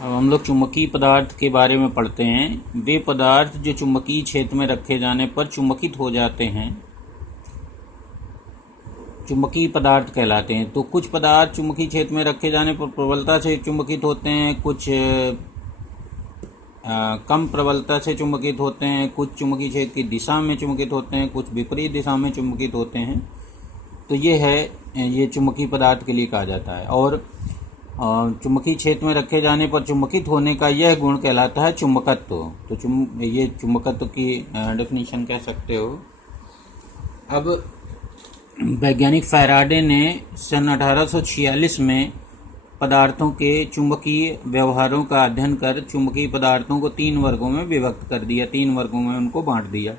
अब हम लोग चुंबकीय पदार्थ के बारे में पढ़ते हैं। वे पदार्थ जो चुंबकीय क्षेत्र में रखे जाने पर चुंबकित हो जाते हैं चुंबकीय पदार्थ कहलाते हैं। तो कुछ पदार्थ चुंबकीय क्षेत्र में रखे जाने पर प्रबलता से चुंबकित होते हैं, कुछ कम प्रबलता से चुंबकित होते हैं, कुछ चुंबकीय क्षेत्र की दिशा में चुंबकित होते हैं, कुछ विपरीत दिशा में चुंबकित होते हैं। तो ये चुंबकीय पदार्थ के लिए कहा जाता है। और चुंबकीय क्षेत्र में रखे जाने पर चुंबकित होने का यह गुण कहलाता है चुंबकत्व। तो ये चुंबकत्व की डेफिनेशन कह सकते हो। अब वैज्ञानिक फैराडे ने सन 1846 में पदार्थों के चुंबकीय व्यवहारों का अध्ययन कर चुंबकीय पदार्थों को 3 वर्गों में विभक्त कर दिया, 3 वर्गों में उनको बांट दिया।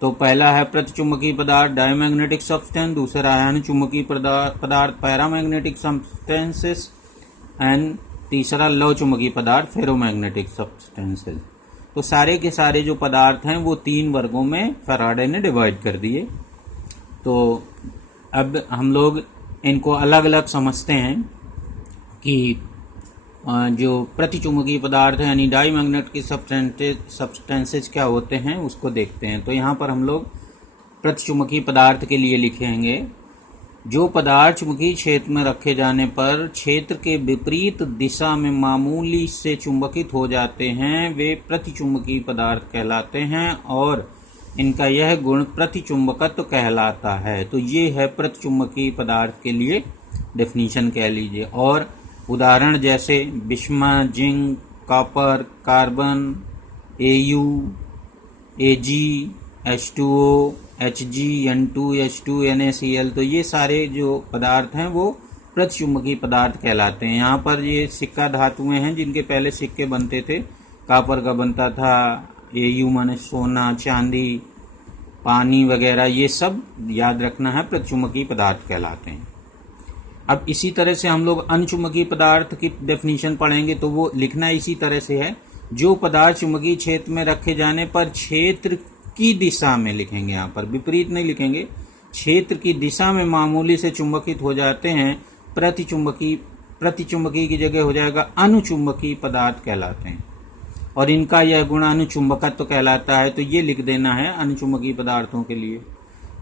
तो पहला है प्रतिचुंबकीय पदार्थ डायमैग्नेटिक सब्सटेंस, दूसरा है अनुचुंबकीय पदार्थ पैरामैग्नेटिक सब्सटेंसेस एंड तीसरा लौ चुंबकीय पदार्थ फेरोमैग्नेटिक सब्सटेंसेस। तो सारे के सारे जो पदार्थ हैं वो 3 वर्गों में फैराडे ने डिवाइड कर दिए। तो अब हम लोग इनको अलग अलग समझते हैं कि जो प्रतिचुंबकीय पदार्थ है यानी डायमैग्नेटिक सब्सटेंसेस क्या होते हैं उसको देखते हैं। तो यहाँ पर हम लोग प्रतिचुंबकीय पदार्थ के लिए लिखेंगे, जो पदार्थ चुंबकीय क्षेत्र में रखे जाने पर क्षेत्र के विपरीत दिशा में मामूली से चुंबकित हो जाते हैं वे प्रतिचुंबकीय पदार्थ कहलाते हैं और इनका यह गुण प्रतिचुंबकत्व कहलाता है। तो ये है प्रतिचुंबकीय पदार्थ के लिए डेफिनेशन कह लीजिए। और उदाहरण जैसे bismuth, zinc, copper, carbon, Au, Ag, H2O, Hg, N2, H2, NaCl, तो ये सारे जो पदार्थ हैं वो प्रतिचुंबकीय पदार्थ कहलाते हैं। यहाँ पर ये सिक्का धातुएं हैं जिनके पहले सिक्के बनते थे। कॉपर का बनता था, Au माने सोना, चांदी, पानी वगैरह, ये सब याद रखना है, प्रतिचुंबकीय पदार्थ कहलाते हैं। अब इसी तरह से हम लोग अनुचुंबकीय पदार्थ की डेफिनेशन पढ़ेंगे तो वो लिखना इसी तरह से है, जो पदार्थ चुंबकीय क्षेत्र में रखे जाने पर क्षेत्र की दिशा में लिखेंगे, यहाँ पर विपरीत नहीं लिखेंगे, क्षेत्र की दिशा में मामूली से चुंबकित हो जाते हैं प्रतिचुंबकीय की जगह हो जाएगा अनुचुंबकीय पदार्थ कहलाते हैं और इनका यह गुण अनुचुंबकत्व कहलाता है। तो ये लिख देना है अनुचुंबकीय पदार्थों के लिए।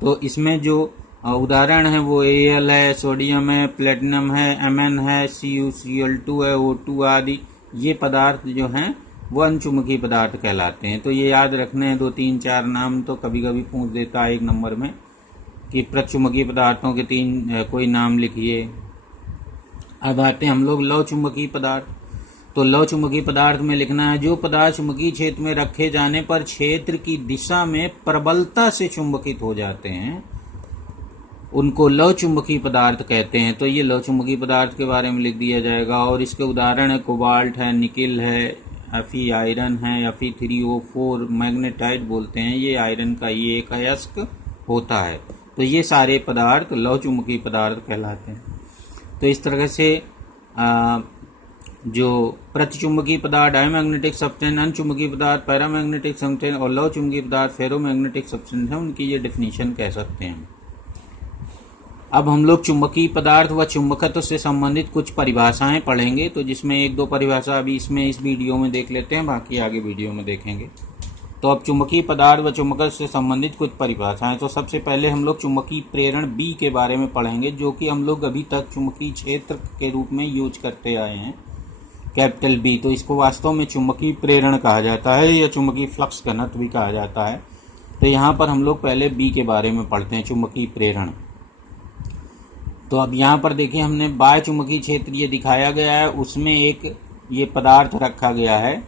तो इसमें जो उदाहरण है वो Al है, सोडियम है, प्लेटिनम है, Mn है, CuCl2 है, O2 आदि, ये पदार्थ जो हैं वो अनुचुंबकीय पदार्थ कहलाते हैं। तो ये याद रखने हैं, 2 3 4 नाम तो कभी कभी पूछ देता है 1 नंबर में कि प्रतिचुंबकीय पदार्थों के 3 कोई नाम लिखिए। अब आते हैं हम लोग लौ चुंबकीय पदार्थ। तो लौ चुंबकीय पदार्थ में लिखना है, जो पदार्थ चुंबकीय क्षेत्र में रखे जाने पर क्षेत्र की दिशा में प्रबलता से चुंबकित हो जाते हैं उनको लौ चुंबकीय पदार्थ कहते हैं। तो ये लौ चुंबकीय पदार्थ के बारे में लिख दिया जाएगा। और इसके उदाहरण है कोबाल्ट है, निकिल है, Fe आयरन है, Fe3O4 मैग्नेटाइट बोलते हैं, ये आयरन का ये एक अयस्क होता है। तो ये सारे पदार्थ लौ चुंबकीय पदार्थ कहलाते हैं। तो इस तरह से जो प्रतिचुंबकीय पदार्थ डायमैग्नेटिक सब्सटेंस, अनुचुंबकीय पदार्थ पैरामैग्नेटिक सब्सटेंस और लौ चुंबकीय पदार्थ फेरोमैग्नेटिक सब्सटेंस है, उनकी ये डेफिनेशन कह सकते हैं। अब हम लोग चुंबकीय पदार्थ व चुंबकत्व से संबंधित कुछ परिभाषाएं पढ़ेंगे। तो जिसमें 1-2 परिभाषा अभी इस वीडियो में देख लेते हैं, बाकी आगे वीडियो में देखेंगे। तो अब चुंबकीय पदार्थ व चुंबकत्व से संबंधित कुछ परिभाषाएं। तो सबसे पहले हम लोग चुंबकीय प्रेरण B के बारे में पढ़ेंगे, जो कि हम लोग अभी तक चुंबकीय क्षेत्र के रूप में यूज करते आए हैं, कैपिटल B। तो इसको वास्तव में चुंबकीय प्रेरण कहा जाता है या चुंबकीय फ्लक्स घनत्व भी कहा जाता है। तो यहाँ पर हम लोग पहले B के बारे में पढ़ते हैं, चुंबकीय प्रेरण। तो अब यहाँ पर देखिए, हमने बाह्य चुंबकीय क्षेत्र ये दिखाया गया है, उसमें एक ये पदार्थ रखा गया है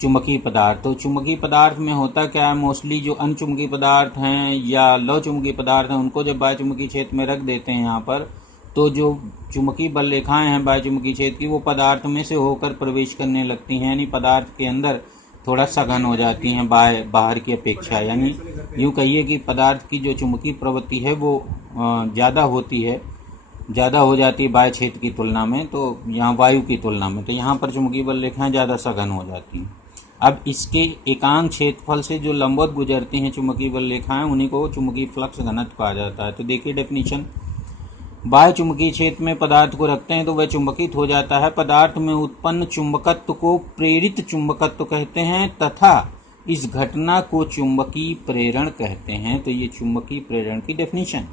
चुंबकीय पदार्थ। तो चुंबकीय पदार्थ में होता क्या है, मोस्टली जो अनचुंबकीय पदार्थ हैं या लौ चुंबकीय पदार्थ हैं उनको जब बाह्य चुंबकीय क्षेत्र में रख देते हैं यहाँ पर, तो जो चुंबकीय बल रेखाएं हैं बाह्य चुंबकीय क्षेत्र की वो पदार्थ में से होकर प्रवेश करने लगती हैं, यानी पदार्थ के अंदर थोड़ा सघन हो जाती हैं बाहर की अपेक्षा। यानी यूँ कहिए कि पदार्थ की जो चुंबकीय प्रवृत्ति है वो ज़्यादा हो जाती है बाह्य क्षेत्र की तुलना में, तो यहाँ वायु की तुलना में। तो यहाँ पर चुंबकीय बल रेखाएं ज़्यादा सघन हो जाती हैं। अब इसके एकांक क्षेत्रफल से जो लंबवत गुजरती हैं चुंबकीय बल रेखाएं, उन्हीं को चुंबकीय फ्लक्स घनत्व कहा जाता है। तो देखिए डेफिनेशन, बाह्य चुंबकीय क्षेत्र में पदार्थ को रखते हैं तो वह चुंबकित हो जाता है। पदार्थ में उत्पन्न चुंबकत्व को प्रेरित चुंबकत्व कहते हैं तथा इस घटना को चुंबकीय प्रेरण कहते हैं। तो ये चुंबकीय प्रेरण की डेफिनेशन।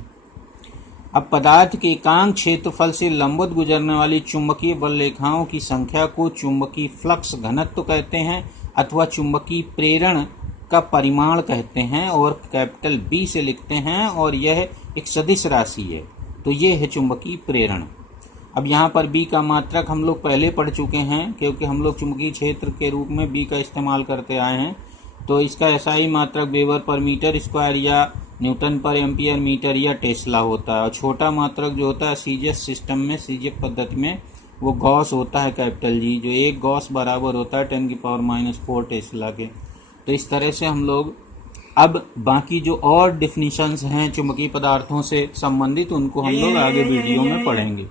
अब पदार्थ के एकांक क्षेत्रफल से लंबवत गुजरने वाली चुंबकीय बल रेखाओं की संख्या को चुंबकीय फ्लक्स घनत्व कहते हैं अथवा चुंबकीय प्रेरण का परिमाण कहते हैं और कैपिटल बी से लिखते हैं और यह एक सदिश राशि है। तो ये है चुंबकीय प्रेरण। अब यहाँ पर बी का मात्रक हम लोग पहले पढ़ चुके हैं क्योंकि हम लोग चुंबकीय क्षेत्र के रूप में बी का इस्तेमाल करते आए हैं। तो इसका एसआई मात्रक वेबर पर मीटर स्क्वायर या न्यूटन पर एम्पियर मीटर या टेस्ला होता है और छोटा मात्रक जो होता है सीजीएस सिस्टम में, सीजीएस पद्धति में वो गॉस होता है कैपिटल जी, जो एक गॉस बराबर होता है 10⁻⁴ टेस्ला के। तो इस तरह से हम लोग अब बाकी जो और डिफिनीशंस हैं चुंबकीय पदार्थों से संबंधित उनको हम लोग आगे वीडियो में पढ़ेंगे।